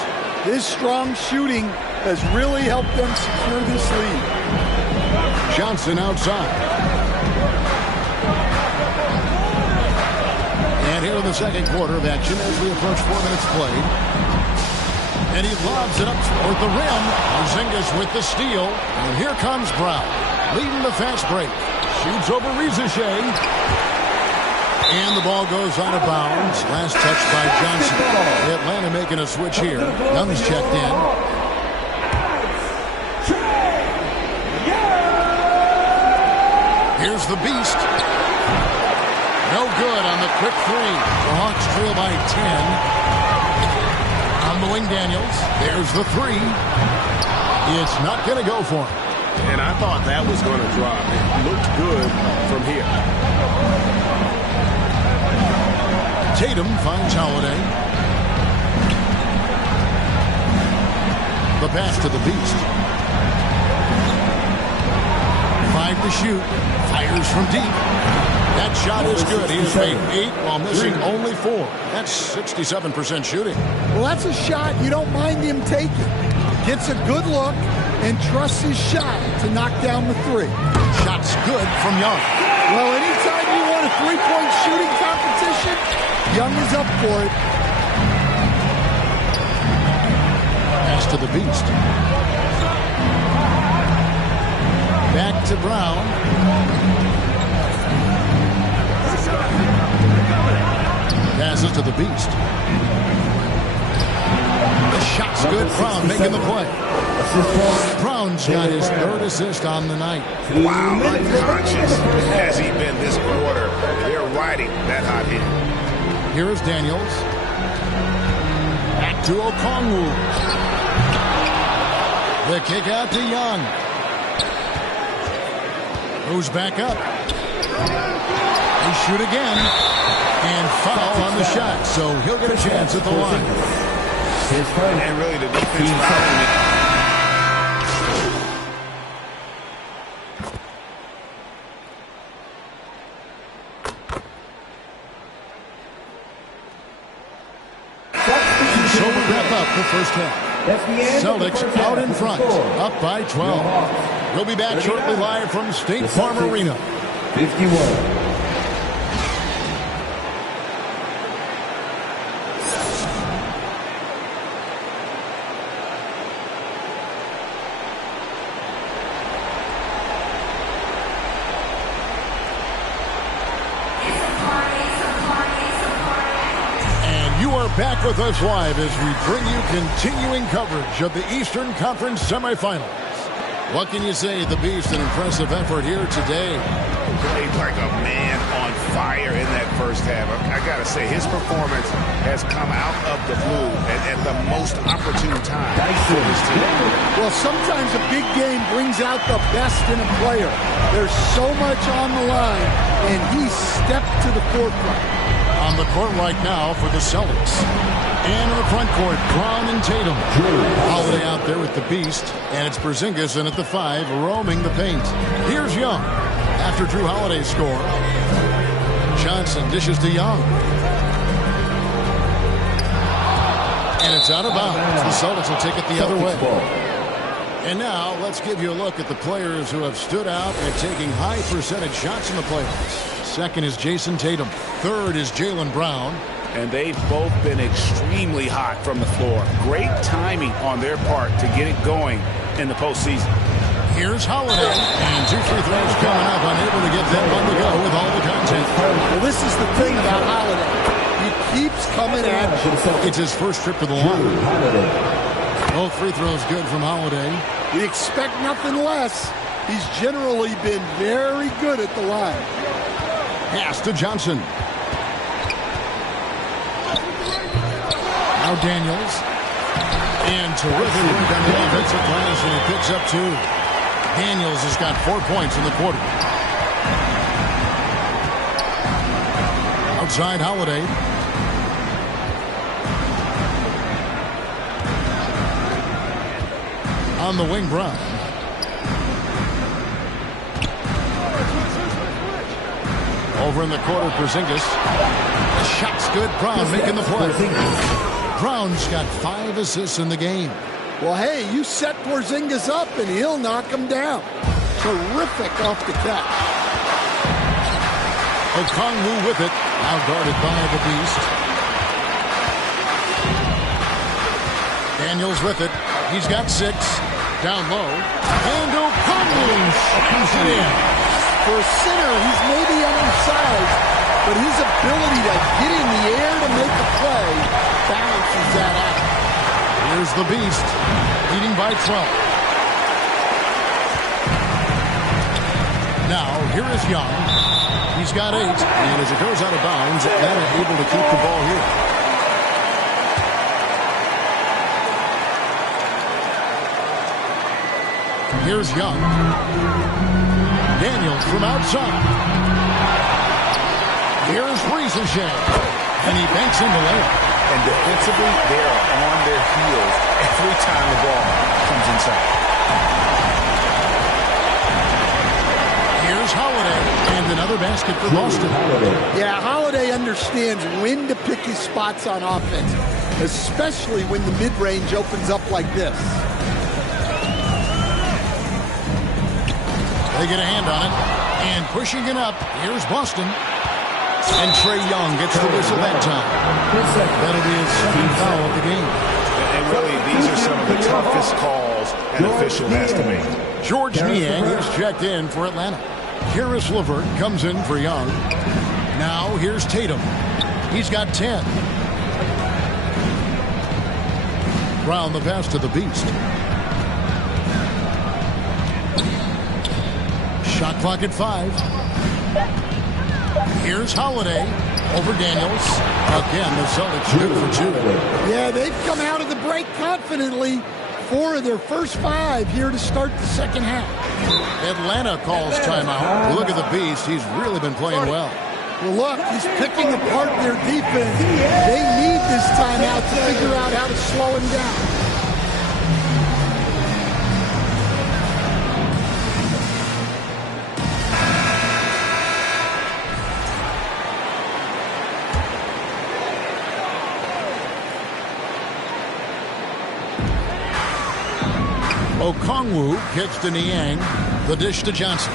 His strong shooting has really helped them secure this lead. Johnson outside. And here in the second quarter of action as we approach 4 minutes played. And he lobs it up toward the rim. Porzingis with the steal. And here comes Brown, leading the fast break. Shoots over Rizachet. And the ball goes out of bounds. Last touch by Johnson. Atlanta making a switch here. Young's checked in. Here's the Beast. No good on the quick 3. The Hawks trail by 10. On the wing, Daniels. There's the 3. It's not going to go for him. And I thought that was going to drop. It looked good from here. Tatum finds Holiday. The pass to the Beast. 5 to shoot. Fires from deep. That shot is good. He has made 8 while missing only 4. That's 67% shooting. Well, that's a shot you don't mind him taking. Gets a good look and trusts his shot to knock down the 3. Shot's good from Young. Well, anytime you want a 3-point shooting competition, Young is up for it. Pass to the Beast. Back to Brown. Passes to the Beast. Shot's good. Brown making the play. Brown's got his third assist on the night. Wow, unconscious has he been this quarter. They're riding that hot hit. Here is Daniels. Back to Okongwu. The kick out to Young. Goes back up. They shoot again. And foul on the shot, so he'll get a chance at the line. And really the defense fouling it. So we wrap up the first half. Celtics out in front, up by 12. We'll be back shortly live from State Farm Arena. 51. Back with us live as we bring you continuing coverage of the Eastern Conference semifinals. What can you say? The Beast, an impressive effort here today. Played like a man on fire in that first half. I got to say, his performance has come out of the blue at the most opportune time for his team. Well, sometimes a big game brings out the best in a player. There's so much on the line, and he stepped to the forefront. On the court right now for the Celtics. And in the front court, Brown and Tatum. Holiday out there with the Beast. And it's Porzingis in at the 5, roaming the paint. Here's Young. After Drew Holiday's score. Johnson dishes to Young. And it's out of bounds. The Celtics will take it the other way. And now, let's give you a look at the players who have stood out at taking high percentage shots in the playoffs. Second is Jason Tatum. Third is Jaylen Brown. And they've both been extremely hot from the floor. Great timing on their part to get it going in the postseason. Here's Holiday. And 2 free throws coming up. Unable to get that one to go with all the content. Well, this is the thing about Holiday. He keeps coming at you. It's his first trip to the line. Both free throws good from Holiday. We expect nothing less. He's generally been very good at the line. Pass to Johnson. Now Daniels. And terrific work on the offensive glass, and he picks up 2. Daniels has got 4 points in the quarter. Outside Holiday. On the wing, Brown. Over in the corner, Porzingis. The shot's good. Brown making the play. Brown's got 5 assists in the game. Well, hey, you set Porzingis up and he'll knock him down. Terrific off the catch. Okongwu with it. Now guarded by the Beast. Daniels with it. He's got 6. Down low. And Okongwu slams it in. For a center, he's maybe undersized, but his ability to get in the air to make a play balances that out. Here's the Beast, leading by 12. Now, here is Young. He's got 8, and as it goes out of bounds, Atlanta able to keep the ball here. Here's Young. Daniels from outside. Here's Ricochet. And he banks in the layup. And defensively, they are on their heels every time the ball comes inside. Here's Holiday. And another basket for Boston. Yeah, Holiday understands when to pick his spots on offense, especially when the mid-range opens up like this. They get a hand on it, and pushing it up, here's Boston. And Trae Young gets the whistle that time. That'll be his second foul of the game. And really, these are some of the toughest calls an official has to make. George Niang is checked in for Atlanta. Karis LeVert comes in for Young. Now here's Tatum. He's got 10. Brown the pass to the Beast. Shot clock at 5. Here's Holiday over Daniels. Again, the Celtics good for 2. Yeah, they've come out of the break confidently. 4 of their first 5 here to start the second half. Atlanta calls timeout. Look at the Beast. He's really been playing well. Well, look, he's picking apart their defense. They need this timeout to figure out how to slow him down. Okongwu kicks to Niang. The dish to Johnson.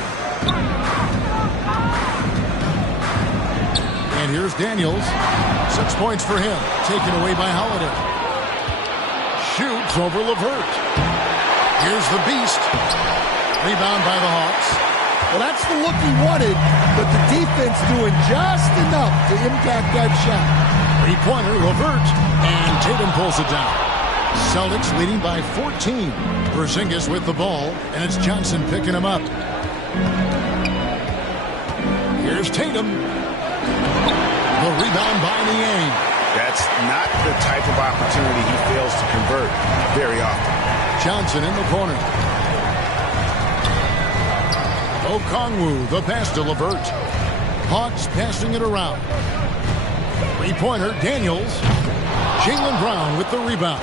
And here's Daniels. 6 points for him. Taken away by Holiday. Shoots over LeVert. Here's the Beast. Rebound by the Hawks. Well, that's the look he wanted, but the defense doing just enough to impact that shot. 3-pointer, LeVert. And Tatum pulls it down. Celtics leading by 14. Porzingis with the ball, and it's Johnson picking him up. Here's Tatum. The rebound by Niang. That's not the type of opportunity he fails to convert very often. Johnson in the corner. Okongwu, the pass to LeVert. Hawks passing it around. 3-pointer, Daniels. Jaylen Brown with the rebound.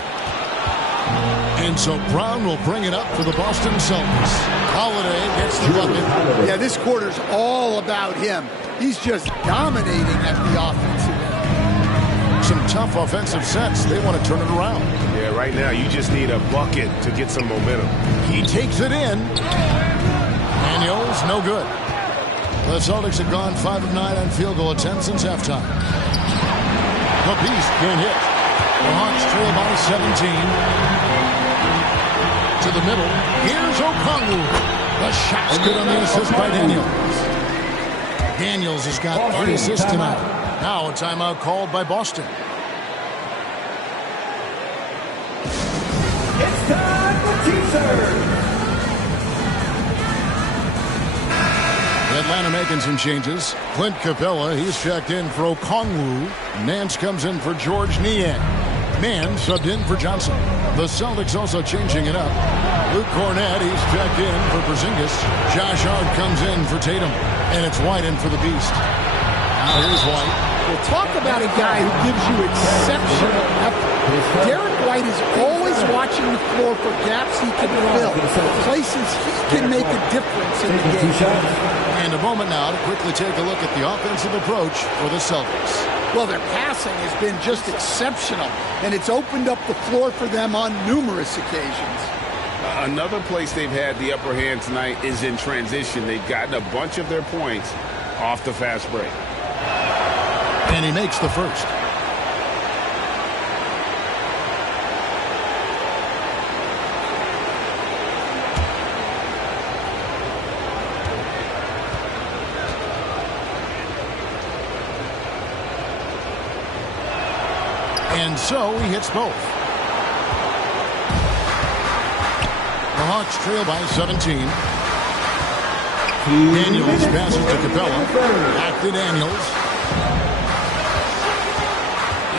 And so Brown will bring it up for the Boston Celtics. Holiday gets the bucket. Yeah, this quarter's all about him. He's just dominating at the offensive end. Some tough offensive sets. They want to turn it around. Yeah, right now you just need a bucket to get some momentum. He takes it in. Daniels, no good. The Celtics have gone 5 of 9 on field goal attempts since halftime. The Beast can't hit. The Hawks trail by 17. To the middle. Here's Okongwu. The shot's good on the assist by Daniels. Daniels has got 3 assists tonight. Now a timeout called by Boston. It's time for teaser. Atlanta making some changes. Clint Capella, he's checked in for Okongwu. Nance comes in for George Niang. Mann subbed in for Johnson. The Celtics also changing it up. Luke Cornett, he's checked in for Porzingis. Josh Hart comes in for Tatum. And it's White in for the Beast. Now here's White. Well, talk about a guy who gives you exceptional effort. Derek White is always watching the floor for gaps he can fill, places he can make a difference in the game. And a moment now to quickly take a look at the offensive approach for the Celtics. Well, their passing has been just exceptional, and it's opened up the floor for them on numerous occasions. Another place they've had the upper hand tonight is in transition. They've gotten a bunch of their points off the fast break. And he makes the first. And so he hits both. The Hawks trail by 17. Daniels passes to Capella. Back to Daniels.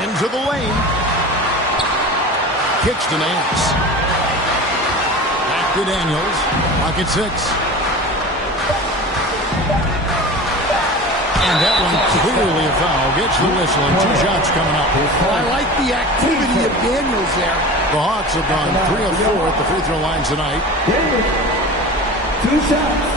Into the lane. Kicks to Nance. Back to Daniels. Pocket 6. And that one clearly a foul. Gets the whistle and 2 shots coming up. I like the activity of Daniels there. The Hawks have gone 3 of 4 at the free throw line tonight. 2 shots.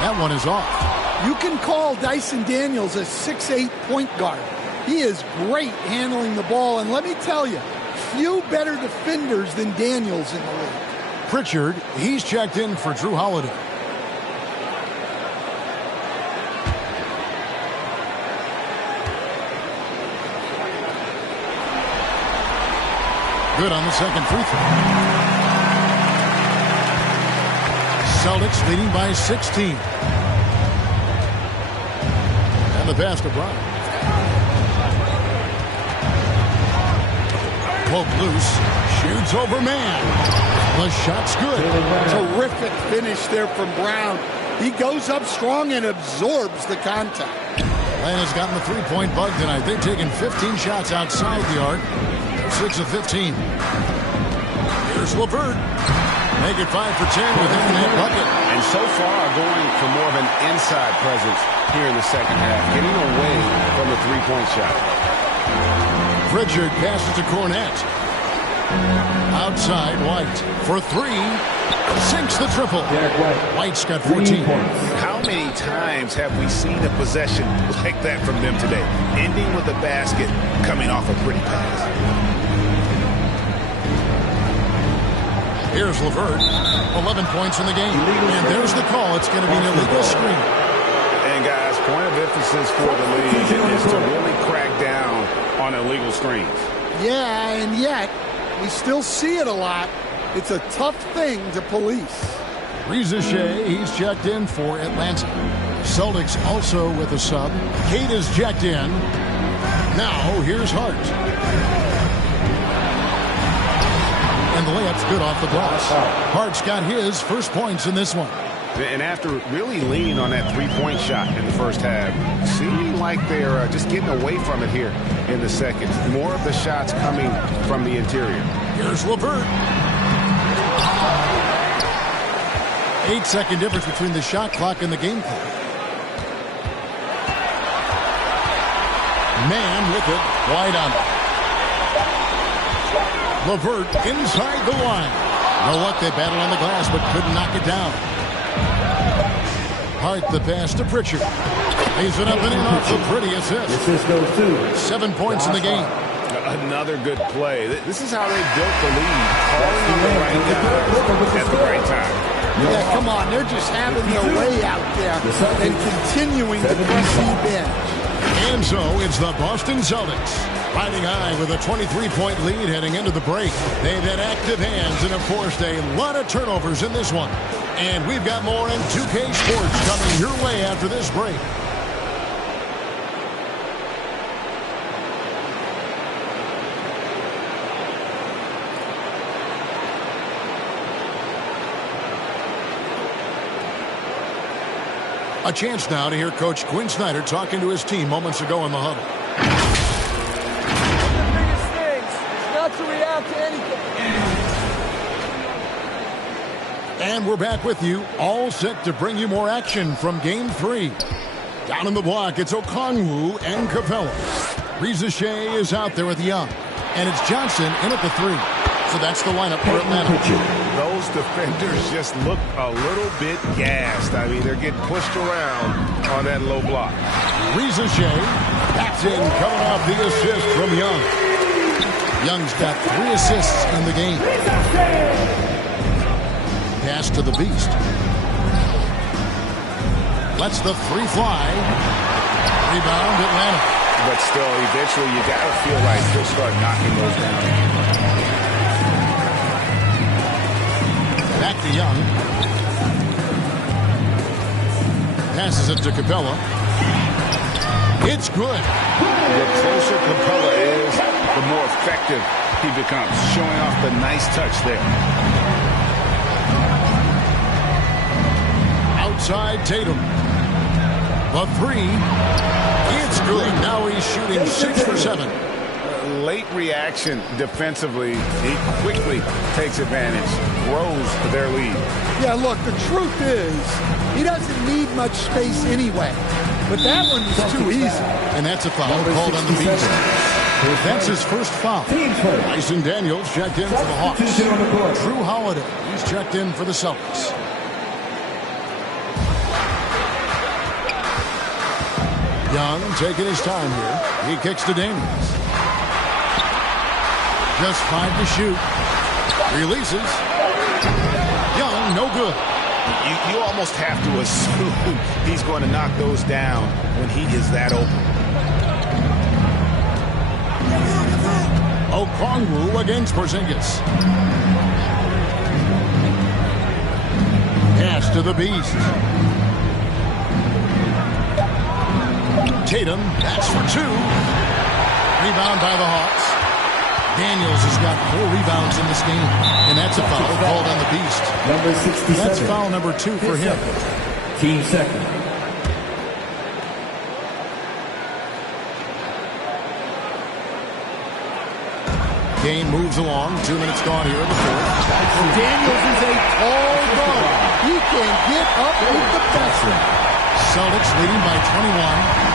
That one is off. You can call Dyson Daniels a 6'8" point guard. He is great handling the ball, and let me tell you, few better defenders than Daniels in the league. Pritchard, he's checked in for Drew Holiday. Good on the second free throw. Celtics leading by 16. And the pass to Brown. Poke loose. Shoots over man. The shot's good. Terrific finish there from Brown. He goes up strong and absorbs the contact. Atlanta's gotten the three-point bug tonight. They've taken 15 shots outside the arc. 6 of 15. Here's LeVert. Make it 5 for 10 with that bucket. And so far going for more of an inside presence here in the second half, getting away from the three-point shot. Pritchard passes to Cornette. Outside White for 3. Sinks the triple. White's got 14. How many times have we seen a possession like that from them today? Ending with a basket, coming off a pretty pass. Here's LeVert. 11 points in the game. And there's the call. It's going to be an illegal screen. And guys, point of emphasis for the league is to really crack down on illegal screens. Yeah, and yet we still see it a lot. It's a tough thing to police. Reza Shea, he's checked in for Atlanta. Celtics also with a sub. Kate is checked in. Now here's Hart. And the layup's good off the glass. Hart's got his first points in this one. And after really leaning on that three-point shot in the first half, seeming like they're just getting away from it here in the second. More of the shots coming from the interior. Here's LeVert. 8-second difference between the shot clock and the game clock. Man with it, wide on. LeVert inside the line. You know what? They battled on the glass, but couldn't knock it down. Hart the pass to Pritchard. Lays it up and in off the pretty assist. 7 points in the game. Another good play. This is how they built the lead. Calling on the right guys at the right time. Yeah, come on. They're just having their way out there and continuing to press the bench. And so it's the Boston Celtics riding high with a 23-point lead heading into the break. They've had active hands and have forced a lot of turnovers in this one. And we've got more in 2K Sports coming your way after this break. A chance now to hear Coach Quinn Snyder talking to his team moments ago in the huddle. One of the biggest things is not to react to anything. And we're back with you, all set to bring you more action from Game 3. Down in the block, it's Okongwu and Capella. Reza Shea is out there with Young. And it's Johnson in at the 3. So that's the lineup for Atlanta. Those defenders just look a little bit gassed. I mean, they're getting pushed around on that low block. Reza Shea, that's in, coming off the assist from Young. Young's got 3 assists in the game. Pass to the Beast. Lets the 3 fly. Rebound, Atlanta. But still, eventually, you got to feel like they'll start knocking those down. Back to Young. Passes it to Capella. It's good. The closer Capella is, the more effective he becomes. Showing off the nice touch there. Outside Tatum. The 3. It's good. Now he's shooting 6 for 7. Late reaction defensively. He quickly takes advantage. Grows their lead. Yeah, look, the truth is, he doesn't need much space anyway. But that one was too easy. And that's a foul called on the Beast. That's his first foul. Tyson Daniels checked in for the Hawks. Drew Holiday, he's checked in for the Celtics. Young taking his time here. He kicks to Daniels. Just 5 to shoot. Releases. Young, no good. You almost have to assume he's going to knock those down when he is that open. Okongwu against Porzingis. Pass to the Beast. Tatum, that's for 2. Rebound by the Hawks. Daniels has got 4 rebounds in this game, and that's a foul called on the Beast. Number 67. That's foul number 2 for him. Team second. Game moves along. 2 minutes gone here in the fourth. Daniels is a tall guard. He can get up with the best. Celtics leading by 21.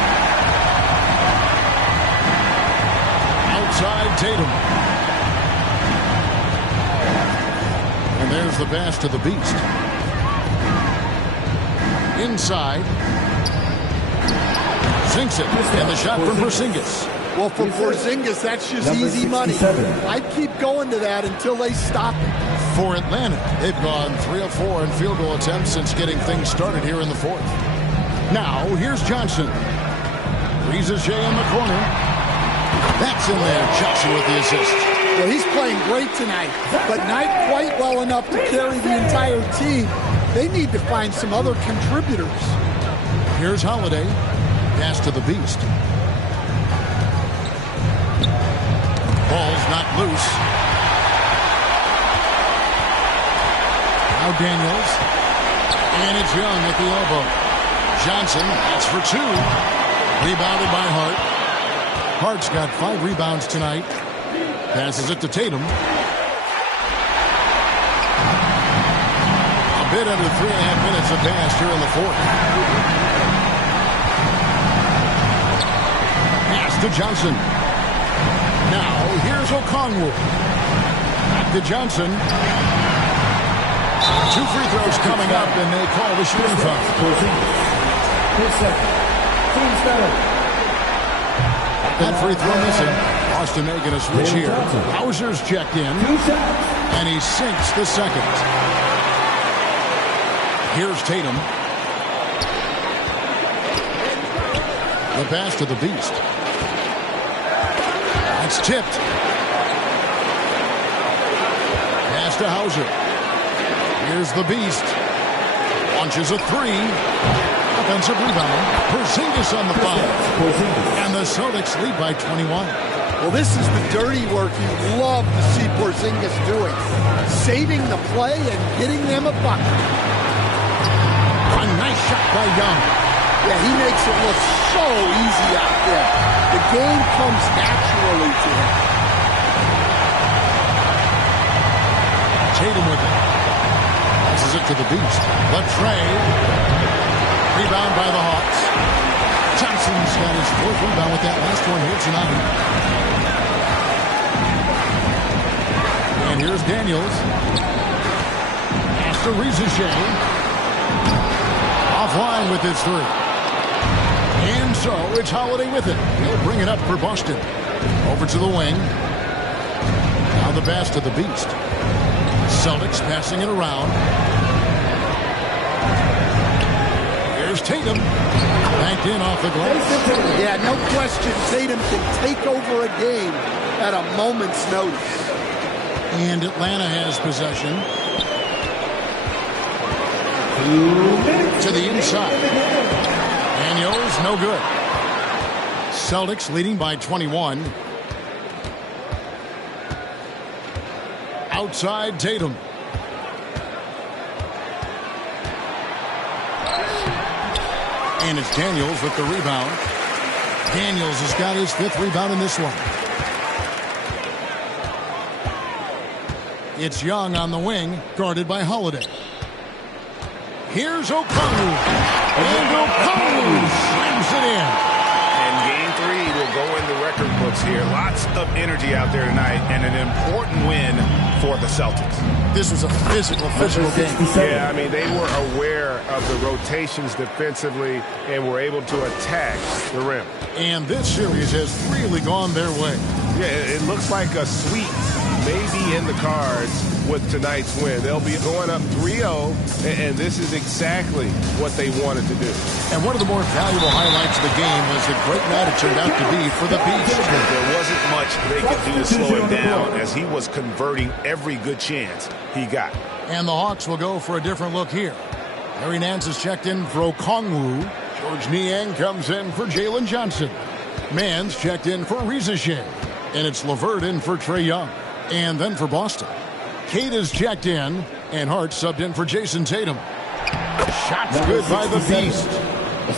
Outside Tatum. And there's the pass to the Beast. Inside. Sinks it. And the shot from Porzingis. Well, for Porzingis, that's just Number easy money. 67. I'd keep going to that until they stop it. For Atlanta, they've gone 3 of 4 in field goal attempts since getting things started here in the fourth. Now, here's Johnson. Riza Shea in the corner. That's in there. Johnson with the assist. Well, he's playing great tonight, but not quite well enough to carry the entire team. They need to find some other contributors. Here's Holiday. Pass to the Beast. Ball's not loose. Now Daniels. And it's Young at the elbow. Johnson, that's for 2. Rebounded by Hart. Hart's got 5 rebounds tonight. Passes it to Tatum. A bit under 3.5 minutes have passed here in the fourth. Pass to Johnson. Now, here's Okongwu. Back to Johnson. 2 free throws coming up, and they call the shooting foul. That free throw missing. Boston making a switch here. Hauser's checked in, and he sinks the second. Here's Tatum. The pass to the Beast. It's tipped. Pass to Hauser. Here's the Beast. Launches a 3. Offensive rebound. Porzingis on the foul. And the Celtics lead by 21. Well, this is the dirty work you love to see Porzingis doing. Saving the play and getting them a bucket. A nice shot by Young. Yeah, he makes it look so easy out there. The game comes naturally to him. Tatum with it. Passes it to the Beast. Latrey. Rebound by the Hawks. Johnson's got his 4th rebound with that last one here tonight. And here's Daniels. Pass to Riza Shea. Offline with his 3. And so it's Holiday with it. He'll bring it up for Boston. Over to the wing. Now the pass to the Beast. Celtics passing it around. Here's Tatum. Banked in off the glass. Yeah, no question. Tatum can take over a game at a moment's notice. And Atlanta has possession. To the inside. Daniels, no good. Celtics leading by 21. Outside Tatum. And it's Daniels with the rebound. Daniels has got his 5th rebound in this one. It's Young on the wing, guarded by Holiday. Here's Okongwu. And Okongwu slams it in. And game 3 will go in the record books here. Lots of energy out there tonight, and an important win for the Celtics. This was a physical game. Yeah, I mean, they were aware of the rotations defensively and were able to attack the rim. And this series has really gone their way. Yeah, it looks like a sweep maybe in the cards with tonight's win. They'll be going up 3-0, and this is exactly what they wanted to do. And one of the more valuable highlights of the game was the great night it turned out to be for the Beast. There wasn't much they could do to slow him down as he was converting every good chance he got. And the Hawks will go for a different look here. Larry Nance is checked in for Okongwu. George Niang comes in for Jalen Johnson. Mann's checked in for Reza Shea. And it's LeVert in for Trae Young. And then for Boston, Cade is checked in, and Hart subbed in for Jason Tatum. Shots good by the Beast.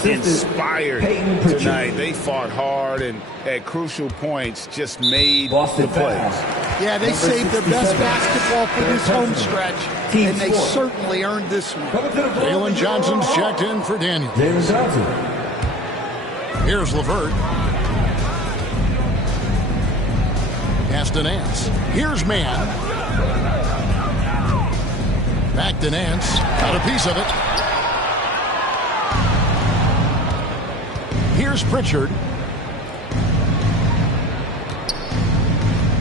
Inspired tonight. They fought hard and at crucial points just made the plays. Yeah, they saved their best basketball for this home stretch, and they certainly earned this one. Jalen Johnson's checked in for Daniel. Here's LeVert. Pass to Nance. Here's Mann. Back to Nance. Got a piece of it. Here's Pritchard.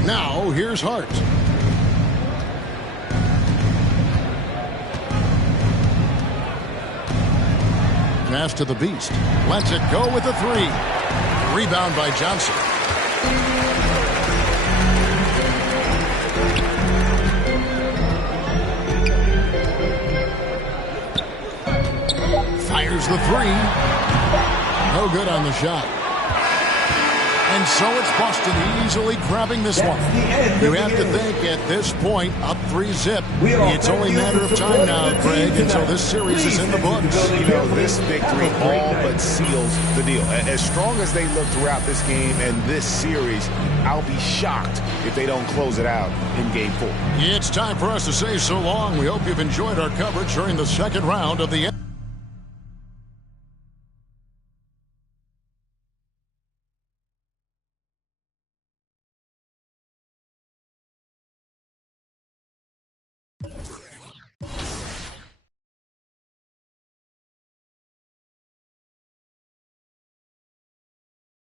Now here's Hart. Pass to the Beast. Lets it go with a three. Rebound by Johnson. Fires the three. No good on the shot. And so it's Boston easily grabbing this one. You have to think at this point, up 3-0. It's only a matter of time now, Craig, until this series is in the books. You know, this victory all but seals the deal. As strong as they look throughout this game and this series, I'll be shocked if they don't close it out in Game 4. It's time for us to say so long. We hope you've enjoyed our coverage during the second round of the